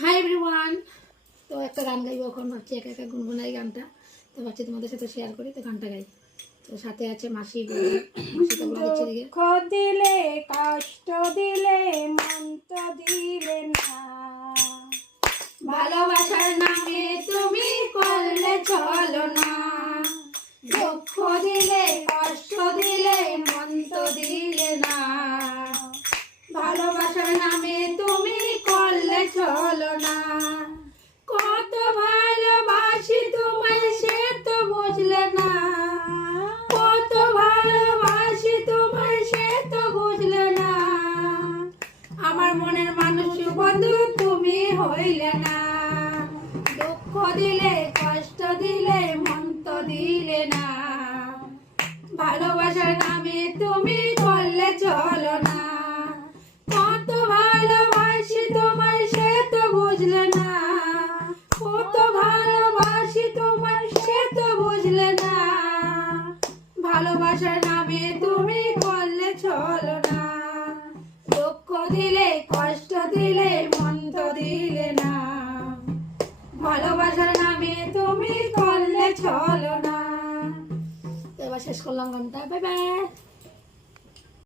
Hi everyone. তো একটা গান গাইবো এখন, ভাবছি একা একা গুনগুনাই গানটা। তো ভাবছি তোমাদের সাথে শেয়ার করি, তো গানটা গাই। তো সাথে আছে মাসি, মাসি তো বলা দিচ্ছে দিকে। দুঃখ দিলে কষ্ট দিলে মন তো দিলে না, ভালোবাসার নামে তুমি করলে চলো না। দুঃখ দিলে কষ্ট দিলে মন তো দিলে না। ভালোবাসার নামে তুমি করলে চলো না। কত ভালোবাসি তোমায় সে তো বুঝলে না। কত ভালোবাসি তোমায় সে তো বুঝলে না। আমার মনের মানুষ বন্ধু তুমি হইলে না। দুঃখ দিলে কষ্ট দিলে মন তো দিলে না। ভালোবাসার নামে তুমি করলে চলো না। কত ভালোবাসি তোমায় সে তো বুঝলে না। কত ভালোবাসি তোমায় সে তো বুঝলে না। ভালোবাসার নামে তুমি করলে চলো না। দুঃখ দিলে কষ্ট দিলে মন তো দিলে না। ভালোবাসার নামে তুমি করলে চলো না। এবার শেষ করলাম গানটা। Bye bye.